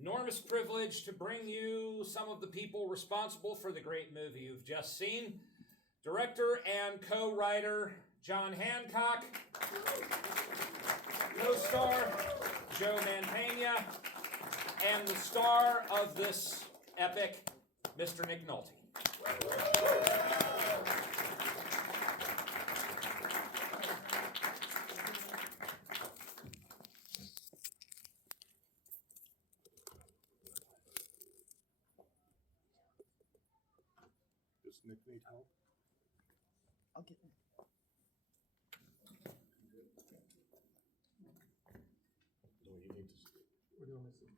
enormous privilege to bring you some of the people responsible for the great movie you've just seen. Director and co-writer John Hancock, co-star Joe Mantegna, and the star of this epic, Mr. Nick Nolte. Does Nick need help? I'll get him. No, you need to speak. Where do you want me to sit?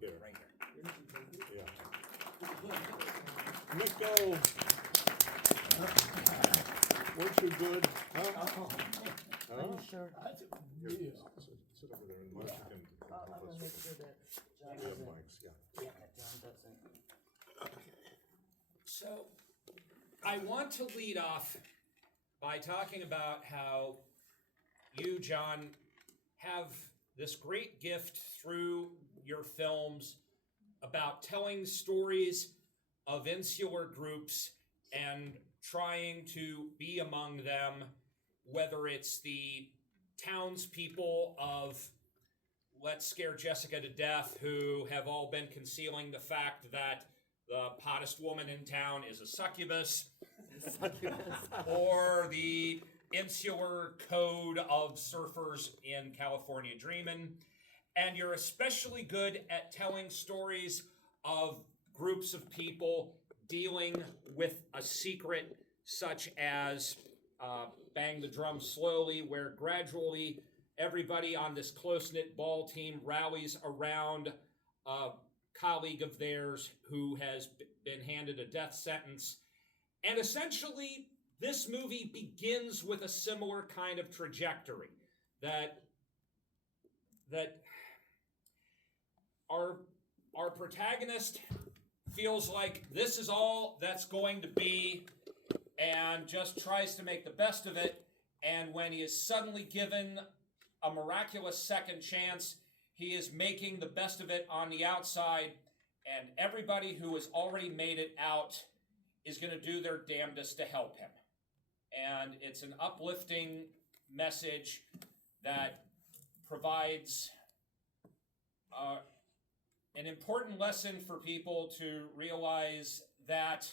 Here. Right here. Yeah. Nico! Weren't you good? Huh? Are you sure? Here, sit over there and Mark can I'm help gonna us make with sure it. that John We have doesn't. mics, yeah. Yeah, John doesn't. So, I want to lead off by talking about how you, John, have this great gift through your films about telling stories of insular groups and trying to be among them, whether it's the townspeople of Let's Scare Jessica to Death, who have all been concealing the fact that the hottest woman in town is a succubus, or the insular code of surfers in California Dreamin'. And you're especially good at telling stories of groups of people dealing with a secret, such as Bang the Drum Slowly, where gradually everybody on this close-knit ball team rallies around a colleague of theirs who has been handed a death sentence. And essentially, this movie begins with a similar kind of trajectory that our protagonist feels like this is all that's going to be and just tries to make the best of it. And when he is suddenly given a miraculous second chance, he is making the best of it on the outside, and everybody who has already made it out is going to do their damnedest to help him. And it's an uplifting message that provides an important lesson for people to realize that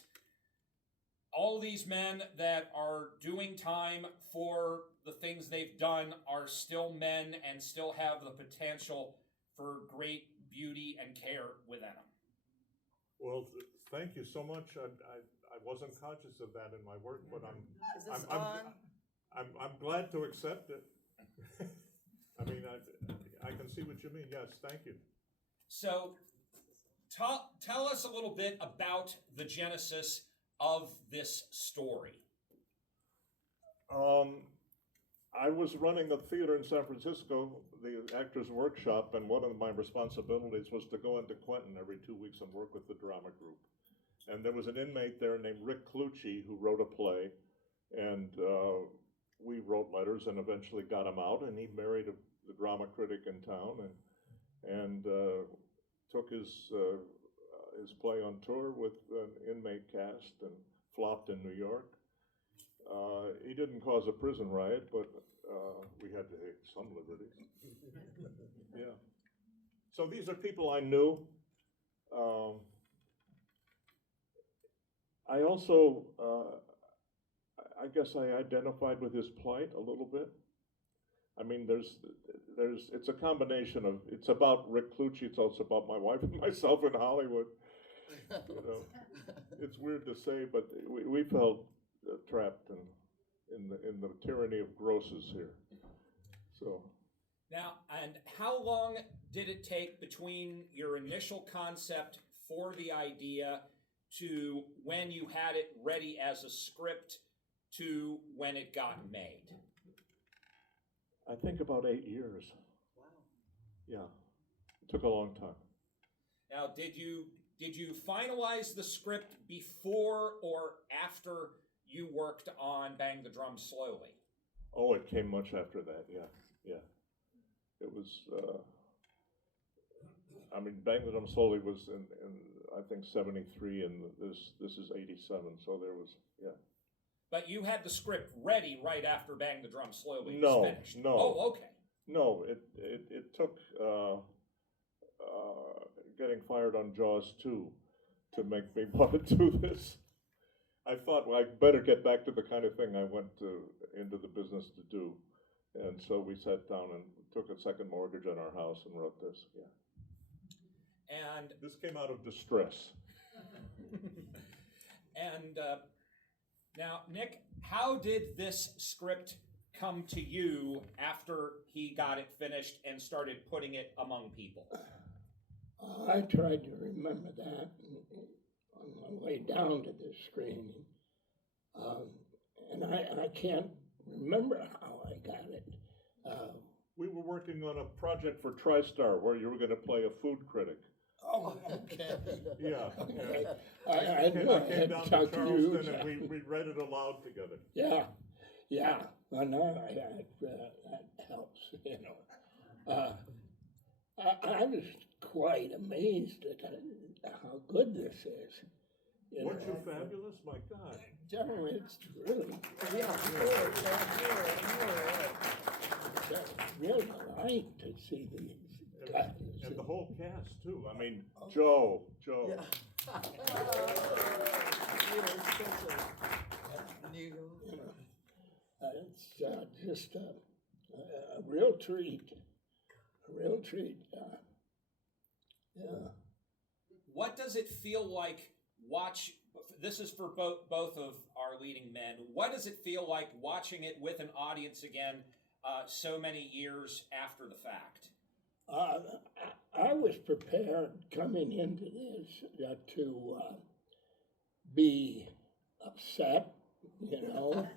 all these men that are doing time for the things they've done are still men and still have the potential for great beauty and care within them. Well, thank you so much. I wasn't conscious of that in my work, but Is this I'm on? I'm glad to accept it. I mean, I can see what you mean. Yes, thank you. So, tell us a little bit about the genesis of this story. I was running a theater in San Francisco, the Actors Workshop, and one of my responsibilities was to go into Quentin every 2 weeks and work with the drama group. And there was an inmate there named Rick Clucci who wrote a play, and we wrote letters and eventually got him out, and he married the drama critic in town and took his play on tour with an inmate cast and flopped in New York. He didn't cause a prison riot, but we had to take some liberties. Yeah. So these are people I knew. I also, I guess I identified with his plight a little bit. I mean, it's a combination of, it's about Rick Clucci, it's also about my wife and myself in Hollywood. You know, it's weird to say, but we felt trapped in the tyranny of grosses here. So. Now, and how long did it take between your initial concept for the idea to when you had it ready as a script to when it got made? I think about 8 years. Wow. Yeah, it took a long time. Now, did you finalize the script before or after you worked on Bang the Drum Slowly? Oh, it came much after that. Yeah. It was. I mean, Bang the Drum Slowly was in I think 73, and this is 87, so there was, yeah. But you had the script ready right after Bang the Drum Slowly No, was finished. no. Oh, okay. No, it took getting fired on Jaws 2 to make me want to do this. I thought, well, I'd better get back to the kind of thing I went into the business to do. And so we sat down and took a second mortgage on our house and wrote this, yeah. And This came out of distress. and now, Nick, how did this script come to you after he got it finished and started putting it among people? I tried to remember that on my way down to the screening. And I can't remember how I got it. We were working on a project for TriStar where you were going to play a food critic. Oh, okay. Yeah. Okay. I I came had down to talked to you. Charleston and we read it aloud together. Yeah, yeah. I know that helps, you know. I was quite amazed at how good this is. Weren't you fabulous? My God. General, it's really, Yeah, it's really light to see these guys. And the whole cast too. I mean, Joe. yeah. You know, it's just a real treat. A real treat. Yeah. What does it feel like this is for both of our leading men. What does it feel like watching it with an audience again so many years after the fact? I was prepared coming into this to be upset, you know,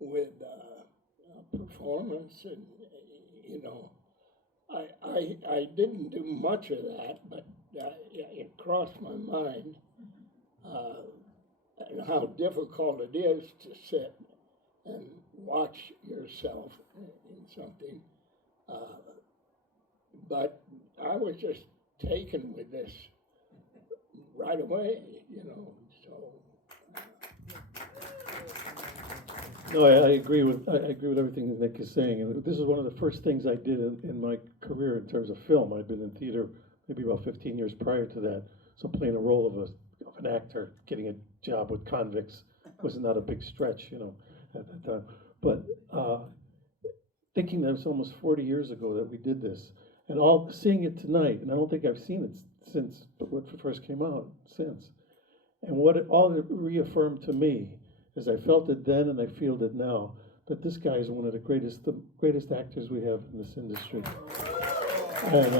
with performance, and you know, I didn't do much of that, but it crossed my mind and how difficult it is to sit and watch yourself in something. But I was just taken with this right away, you know, so. No, I agree with everything that Nick is saying, and this is one of the first things I did in my career in terms of film. I'd been in theater maybe about 15 years prior to that, so playing a role of an actor, getting a job with convicts was not a big stretch, you know, at that time. But thinking that it was almost 40 years ago that we did this, and seeing it tonight, and I don't think I've seen it since when it first came out since, and what it reaffirmed to me is I felt it then and I feel it now, that this guy is one of the greatest actors we have in this industry. And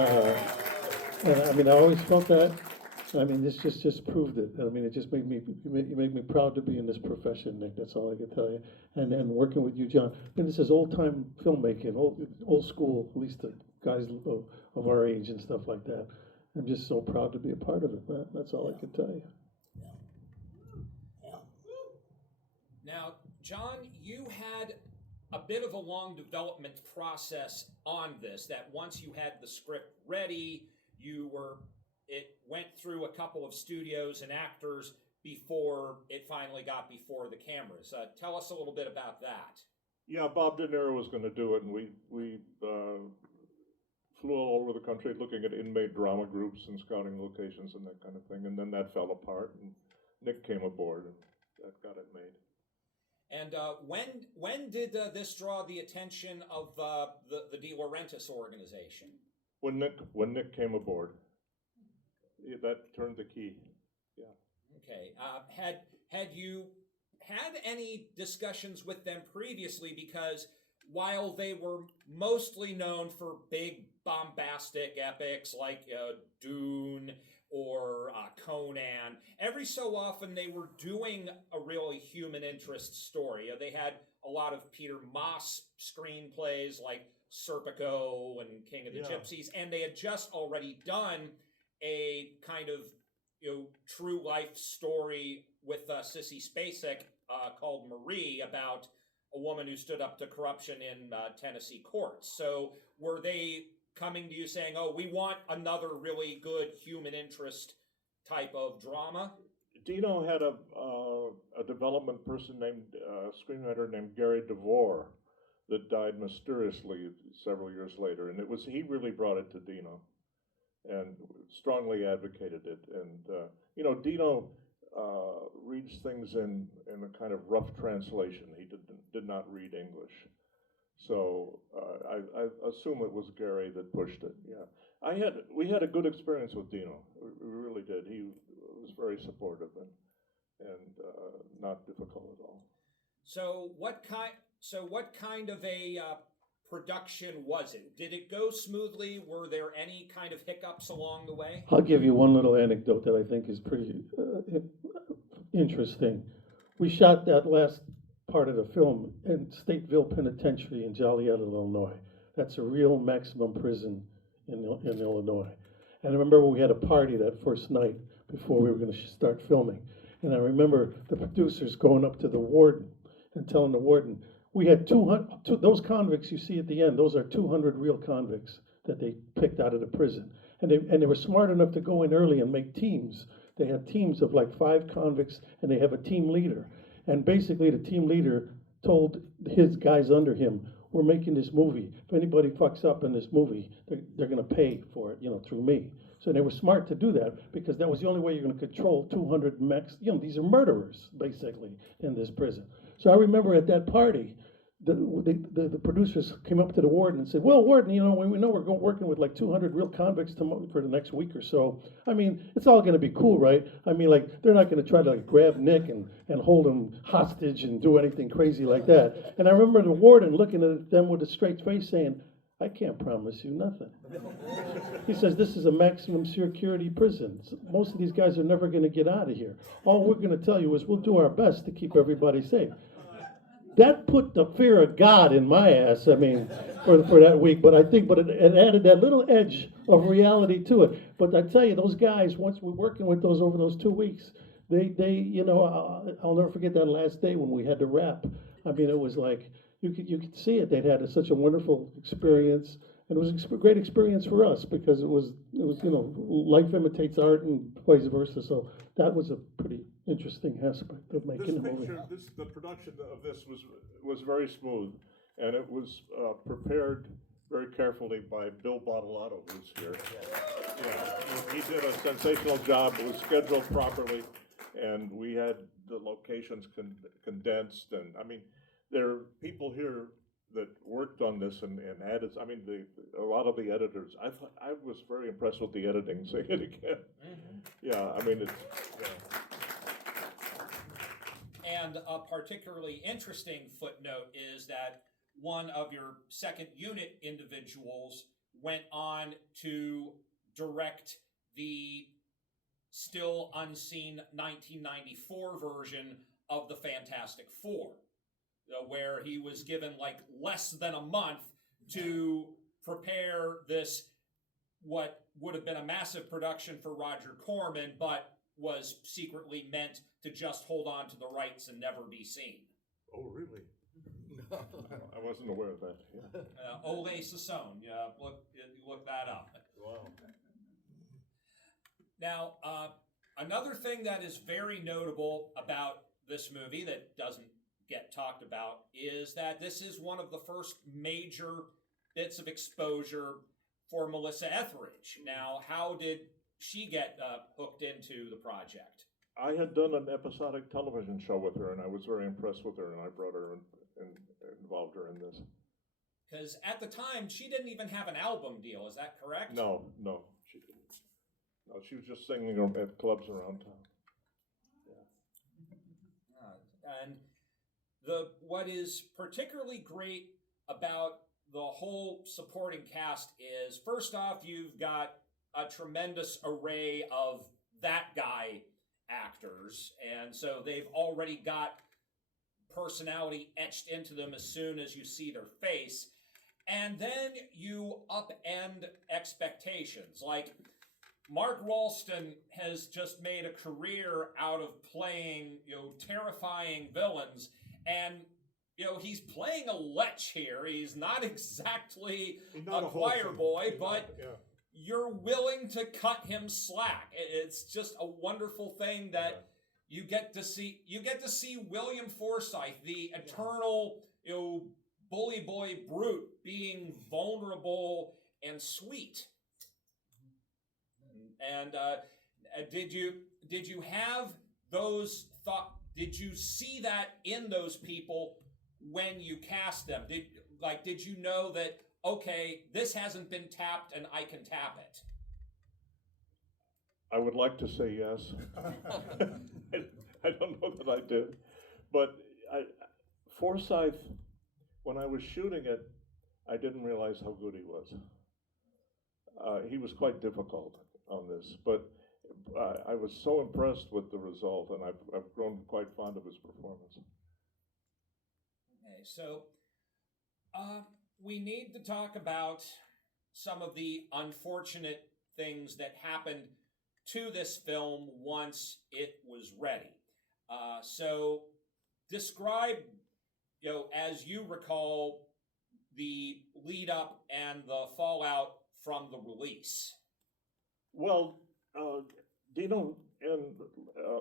I mean, I always felt that. I mean, this just proved it. I mean, it just made me proud to be in this profession, Nick. That's all I can tell you. And working with you, John. I mean, this is old time filmmaking, old school, at least the guys of our age and stuff like that. I'm just so proud to be a part of it, man. That's all I can tell you. Now, John, you had a bit of a long development process on this, that once you had the script ready, it went through a couple of studios and actors before it finally got before the cameras. Tell us a little bit about that. Yeah, Bob De Niro was going to do it, and we flew all over the country looking at inmate drama groups and scouting locations and that kind of thing, and then that fell apart, and Nick came aboard, and that got it made. And when did this draw the attention of the De Laurentiis organization? When Nick came aboard, that turned the key. Yeah. Okay. Had you had any discussions with them previously? Because while they were mostly known for big bombastic epics like Dune or Conan, every so often they were doing a really human interest story. They had a lot of Peter Maas screenplays like Serpico and King of the Gypsies, and they had just already done a kind of true life story with Sissy Spacek called Marie, about a woman who stood up to corruption in Tennessee courts. So were they coming to you saying, "Oh, we want another really good human interest type of drama"? Dino had a development person named, screenwriter named Gary DeVore that died mysteriously several years later, and he really brought it to Dino and strongly advocated it. And Dino reads things in a kind of rough translation. He did not read English, so I assume it was Gary that pushed it. Yeah, we had a good experience with Dino. We really did. He was very supportive and not difficult at all. So what kind of a production was it? Did it go smoothly? Were there any kind of hiccups along the way? I'll give you one little anecdote that I think is pretty interesting. We shot that last part of the film in Stateville Penitentiary in Joliet, Illinois. That's a real maximum prison in Illinois. And I remember we had a party that first night before we were going to start filming. And I remember the producers going up to the warden and telling the warden, we had 200, those convicts you see at the end, those are 200 real convicts that they picked out of the prison. And they were smart enough to go in early and make teams. They had teams of like 5 convicts, and they have a team leader. And basically the team leader told his guys under him, we're making this movie. If anybody fucks up in this movie, they're going to pay for it, through me. So they were smart to do that because that was the only way you're going to control 200 max. These are murderers, basically, in this prison. So I remember at that party, the producers came up to the warden and said, well, warden, we know we're working with like 200 real convicts for the next week or so. I mean, it's all going to be cool, right? I mean, like, they're not going to try to like grab Nick and hold him hostage and do anything crazy like that. And I remember the warden looking at them with a straight face saying, I can't promise you nothing. He says, this is a maximum security prison. Most of these guys are never going to get out of here. All we're going to tell you is we'll do our best to keep everybody safe. That put the fear of God in my ass, I mean, for that week. But it added that little edge of reality to it. But I tell you, those guys, once we're working with those over those 2 weeks, I'll never forget that last day when we had to wrap. I mean, it was like, you could see it. They'd had such a wonderful experience. And it was a great experience for us because it was life imitates art and vice versa. So that was a pretty interesting aspect of making the movie. The production of this was very smooth, and it was prepared very carefully by Bill Bottolato, who's here. Yeah, he did a sensational job. It was scheduled properly, and we had the locations condensed. And I mean, there are people here that worked on this and added. I mean, a lot of the editors. I was very impressed with the editing. Say it again. Mm-hmm. Yeah, I mean it's. Yeah. And a particularly interesting footnote is that one of your second unit individuals went on to direct the still unseen 1994 version of the Fantastic Four, where he was given like less than a month to prepare this, what would have been a massive production for Roger Corman, but was secretly meant to just hold on to the rights and never be seen. Oh, really? I wasn't aware of that. Yeah. Ole Sassone, look that up. Wow. Now, another thing that is very notable about this movie that doesn't get talked about is that this is one of the first major bits of exposure for Melissa Etheridge. Now, how did she get hooked into the project? I had done an episodic television show with her, and I was very impressed with her, and I brought her and involved her in this. Because at the time, she didn't even have an album deal, is that correct? No, she didn't. No, she was just singing at clubs around town. Yeah. And what is particularly great about the whole supporting cast is, first off, you've got a tremendous array of that guy actors, and so they've already got personality etched into them as soon as you see their face, and then you upend expectations. Like, Mark Ralston has just made a career out of playing, terrifying villains, and he's playing a lech here. He's not exactly He's not a wholesome- choir boy, he's but not- yeah. you're willing to cut him slack. It's just a wonderful thing that you get to see. You get to see William Forsythe, the eternal, bully boy brute, being vulnerable and sweet. And did you have those thought? Did you see that in those people when you cast them? Did you know that, okay, this hasn't been tapped and I can tap it? I would like to say yes. I don't know that I did, but Forsythe, when I was shooting it, I didn't realize how good he was. He was quite difficult on this, but I was so impressed with the result, and I've grown quite fond of his performance. Okay, so we need to talk about some of the unfortunate things that happened to this film once it was ready. So describe, as you recall, the lead up and the fallout from the release. Well, Dino and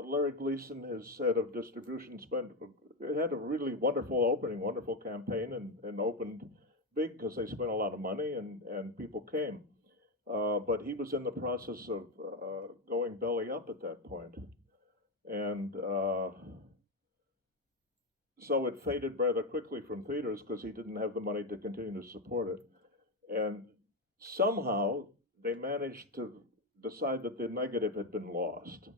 Larry Gleason, his head of distribution, had a really wonderful opening, wonderful campaign, and opened big because they spent a lot of money and people came. But he was in the process of going belly up at that point. And so it faded rather quickly from theaters because he didn't have the money to continue to support it. And somehow they managed to decide that the negative had been lost.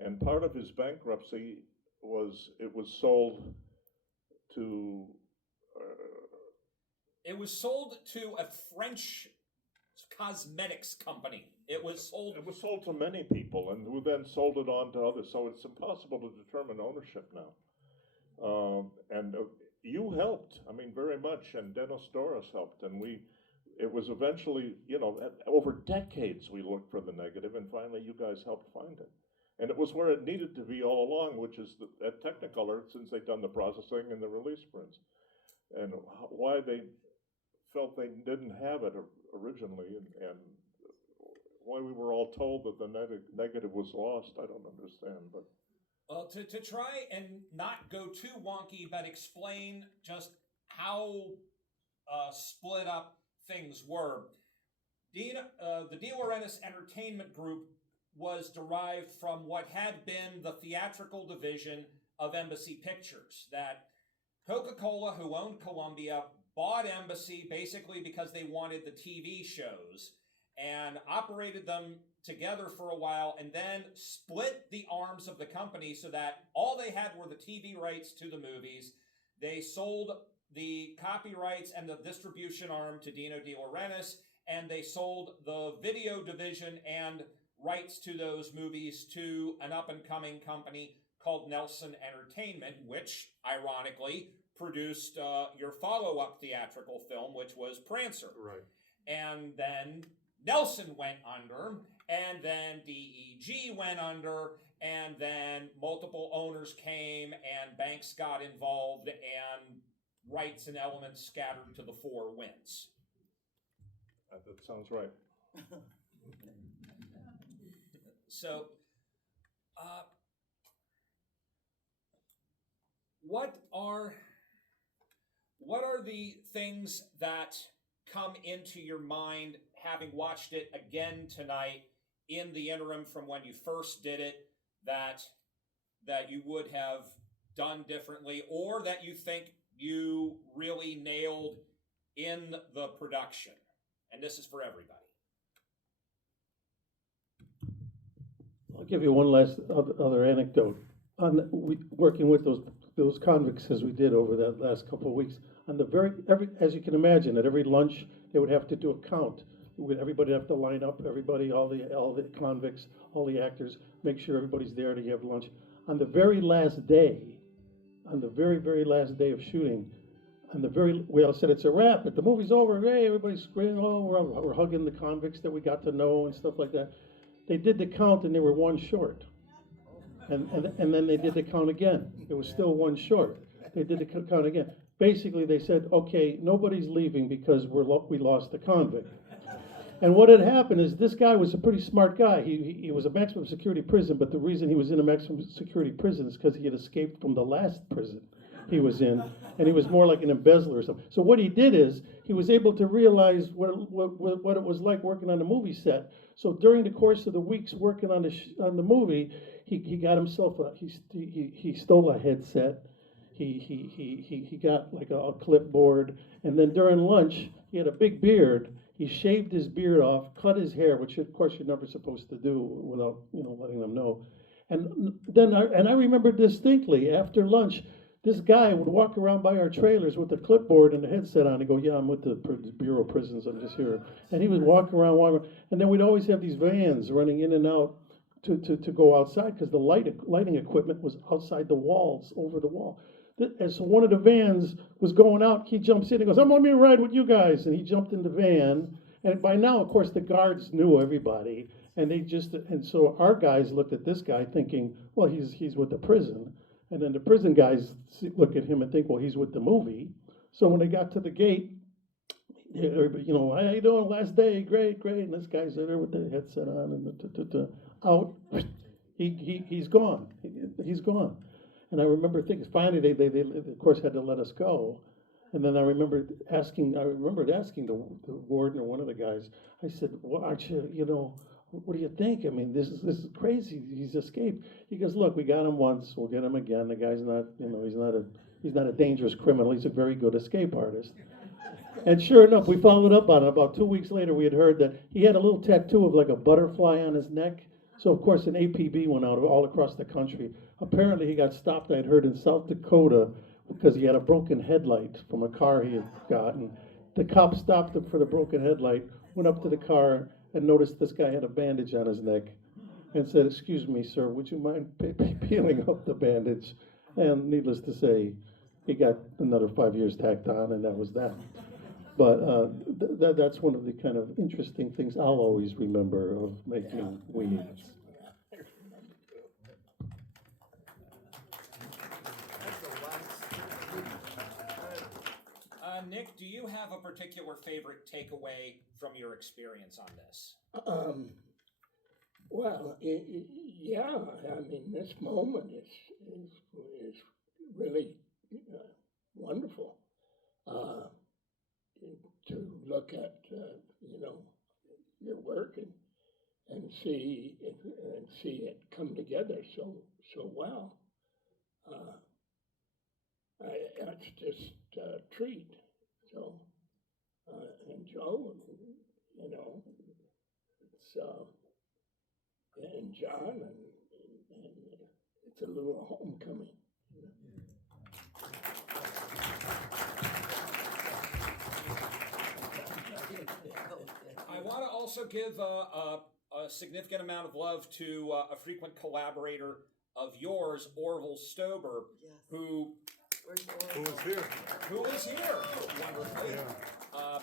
And part of his bankruptcy was it was sold to... It was sold to a French cosmetics company. It was sold to many people, and who then sold it on to others. So it's impossible to determine ownership now. And you helped, very much, and Dennis Doris helped, and it was eventually, over decades we looked for the negative, and finally you guys helped find it. And it was where it needed to be all along, which is at Technicolor, since they'd done the processing and the release prints. And why they felt they didn't have it originally, and why we were all told that the negative was lost, I don't understand. But well, to try and not go too wonky, but explain just how split up things were. The De Laurentiis Entertainment Group was derived from what had been the theatrical division of Embassy Pictures. That Coca-Cola, who owned Columbia, bought Embassy basically because they wanted the TV shows and operated them together for a while, and then split the arms of the company so that all they had were the TV rights to the movies. They sold the copyrights and the distribution arm to Dino De Laurentiis, and they sold the video division and rights to those movies to an up-and-coming company called Nelson Entertainment, which, ironically, produced your follow-up theatrical film, which was Prancer. right. And then Nelson went under, and then DEG went under, and then multiple owners came, and banks got involved, and rights and elements scattered to the four winds. That sounds right. So, what are the things that come into your mind having watched it again tonight in the interim from when you first did it that you would have done differently, or that you think you really nailed in the production? And this is for everybody. I'll give you one last other anecdote. Working with those convicts as we did over that last couple of weeks, on as you can imagine, at every lunch they would have to do a count. Everybody have to line up. Everybody, all the convicts, all the actors, make sure everybody's there to have lunch. On the very last day, very last day of shooting, we all said it's a wrap. The movie's over. Hey, everybody's screaming. Oh, we're hugging the convicts that we got to know and stuff like that. They did the count and they were one short. And then they did the count again. It was still one short. they did the count again. Basically, they said, okay, nobody's leaving because we lost the convict. And what had happened is this guy was a pretty smart guy. He was a maximum security prison, but the reason he was in a maximum security prison is because he had escaped from the last prison he was in, and he was more like an embezzler or something. So what he did is he was able to realize what it was like working on a movie set. So during the course of the weeks working on the movie, he got himself he stole a headset. He got like a clipboard, and then during lunch he had a big beard. He shaved his beard off, cut his hair, which of course you're never supposed to do without letting them know. And then I remember distinctly after lunch, this guy would walk around by our trailers with the clipboard and the headset on and go, "Yeah, I'm with the Bureau of Prisons. I'm just here." And he would walk around, and then we'd always have these vans running in and out to go outside because the lighting equipment was outside the walls, over the wall. And so one of the vans was going out. He jumps in and goes, "I'm on me ride with you guys." And he jumped in the van. And by now, of course, the guards knew everybody. And so our guys looked at this guy thinking, well, he's with the prison. And then the prison guys look at him and think, well, he's with the movie. So when they got to the gate, everybody, how you doing? Last day, great. And this guy's there with the headset on and out. He's gone. He's gone. And I remember thinking, finally, they of course had to let us go. And then I remembered asking the warden or one of the guys. I said, "Well, aren't you? What do you think? I mean, this is crazy. He's escaped." He goes, "Look, we got him once. We'll get him again. The guy's not, he's not a dangerous criminal. He's a very good escape artist." And sure enough, we followed up on it. About 2 weeks later, we had heard that he had a little tattoo of like a butterfly on his neck. So of course, an APB went out all across the country. Apparently, he got stopped, I'd heard, in South Dakota because he had a broken headlight from a car he had gotten. The cop stopped him for the broken headlight, went up to the car, and noticed this guy had a bandage on his neck and said, "Excuse me, sir, would you mind peeling up the bandage?" And needless to say, he got another 5 years tacked on, and that was that. But that's one of the kind of interesting things I'll always remember of making weeds. Nick, do you have a particular favorite takeaway from your experience on this? Well, yeah. I mean, this moment is really wonderful. To look at your work and see it come together so well. It's just a treat. So and Joe, it's and John, and it's a little homecoming. I want to also give a significant amount of love to a frequent collaborator of yours, Orville Stober, Yes. who was here? Wonderfully, Yeah.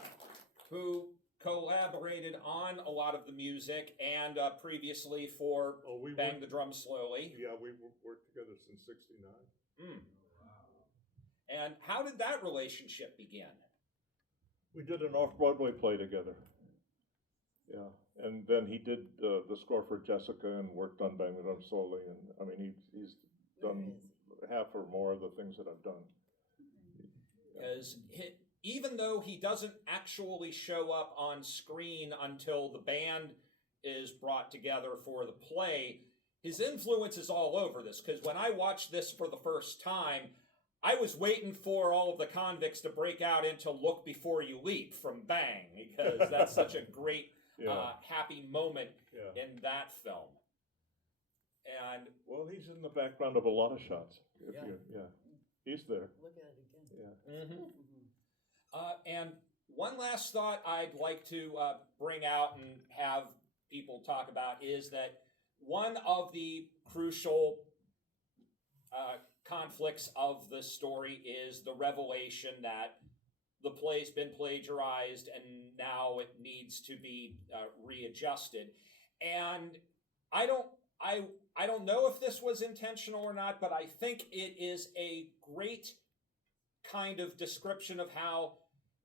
who collaborated on a lot of the music and previously for Bang the Drum Slowly. Yeah, we worked together since '69. And how did that relationship begin? We did an off-Broadway play together. Yeah, and then he did the score for Jessica and worked on Bang the Drum Slowly, and I mean he's done half or more of the things that I've done. Because even though he doesn't actually show up on screen until the band is brought together for the play, his influence is all over this. Because when I watched this for the first time, I was waiting for all of the convicts to break out into "Look Before You Leap" from Bang, because that's such a great, happy moment in that film. And well, he's in the background of a lot of shots. He's there. Look at it again. Yeah. and one last thought I'd like to bring out and have people talk about is that one of the crucial conflicts of the story is the revelation that the play's been plagiarized and now it needs to be readjusted. And I don't know if this was intentional or not, but I think it is a great kind of description of how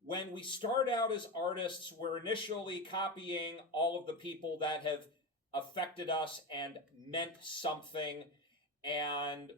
when we start out as artists, we're initially copying all of the people that have affected us and meant something, and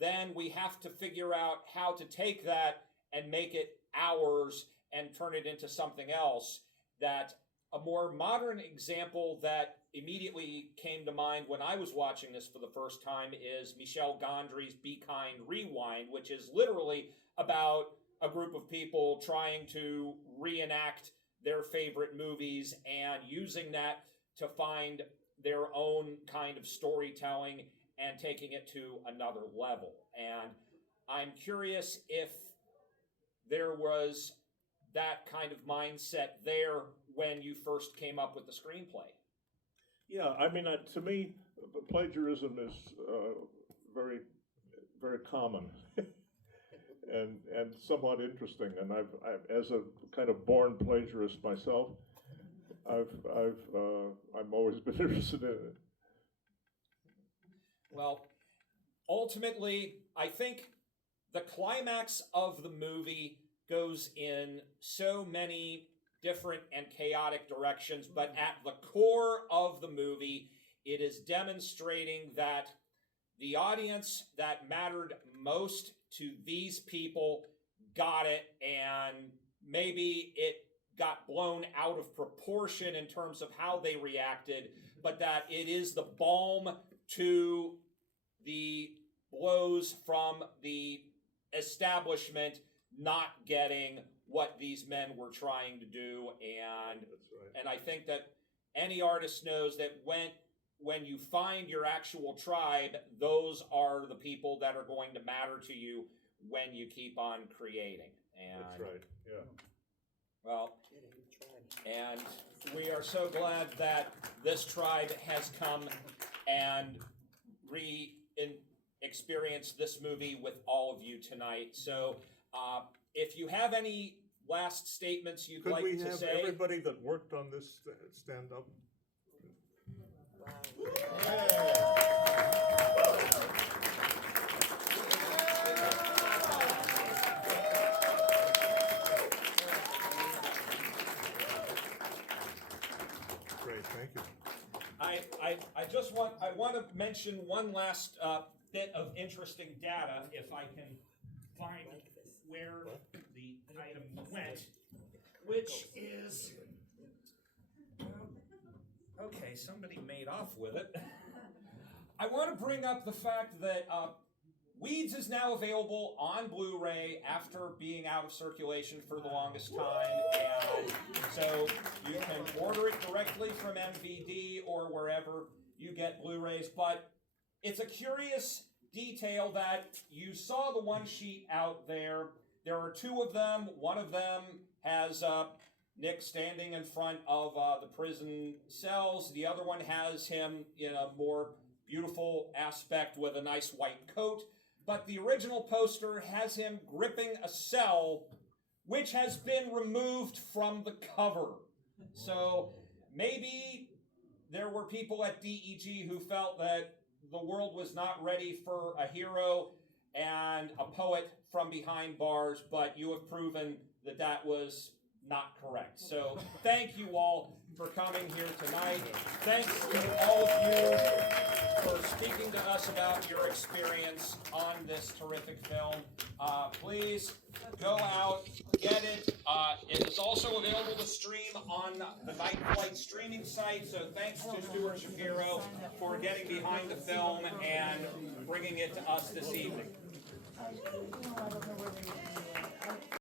then we have to figure out how to take that and make it ours and turn it into something else. That a more modern example that immediately came to mind when I was watching this for the first time is Michel Gondry's Be Kind, Rewind, which is literally about a group of people trying to reenact their favorite movies and using that to find their own kind of storytelling and taking it to another level. And I'm curious if there was that kind of mindset there when you first came up with the screenplay. Yeah, I mean, to me, plagiarism is very, very common and somewhat interesting. And I've, as a kind of born plagiarist myself, I've always been interested in it. Well, ultimately, I think the climax of the movie goes in so many different and chaotic directions, but at the core of the movie, it is demonstrating that the audience that mattered most to these people got it, and maybe it got blown out of proportion in terms of how they reacted, but that it is the balm to the blows from the establishment not getting what these men were trying to do. And That's right. and I think that any artist knows that when you find your actual tribe, those are the people that are going to matter to you when you keep on creating. And That's right, yeah. well, and we are so glad that this tribe has come and experienced this movie with all of you tonight. So if you have any last statements you'd Could like we to have say. everybody that worked on this stand up? Great, thank you. I want to mention one last bit of interesting data, if I can find where the item went, which is, okay, somebody made off with it. I want to bring up the fact that Weeds is now available on Blu-ray after being out of circulation for the longest time, and so you can order it directly from MVD or wherever you get Blu-rays. But it's a curious detail that you saw the one sheet out there. There are two of them. One of them has Nick standing in front of the prison cells. The other one has him in a more beautiful aspect with a nice white coat. But the original poster has him gripping a cell, which has been removed from the cover. So maybe there were people at DEG who felt that the world was not ready for a hero and a poet from behind bars, but you have proven that that was not correct. So thank you all for coming here tonight. Thanks to all of you for speaking to us about your experience on this terrific film. Please go out, get it. It is also available to stream on the Night Flight streaming site, so thanks to Stuart Shapiro for getting behind the film and bringing it to us this evening.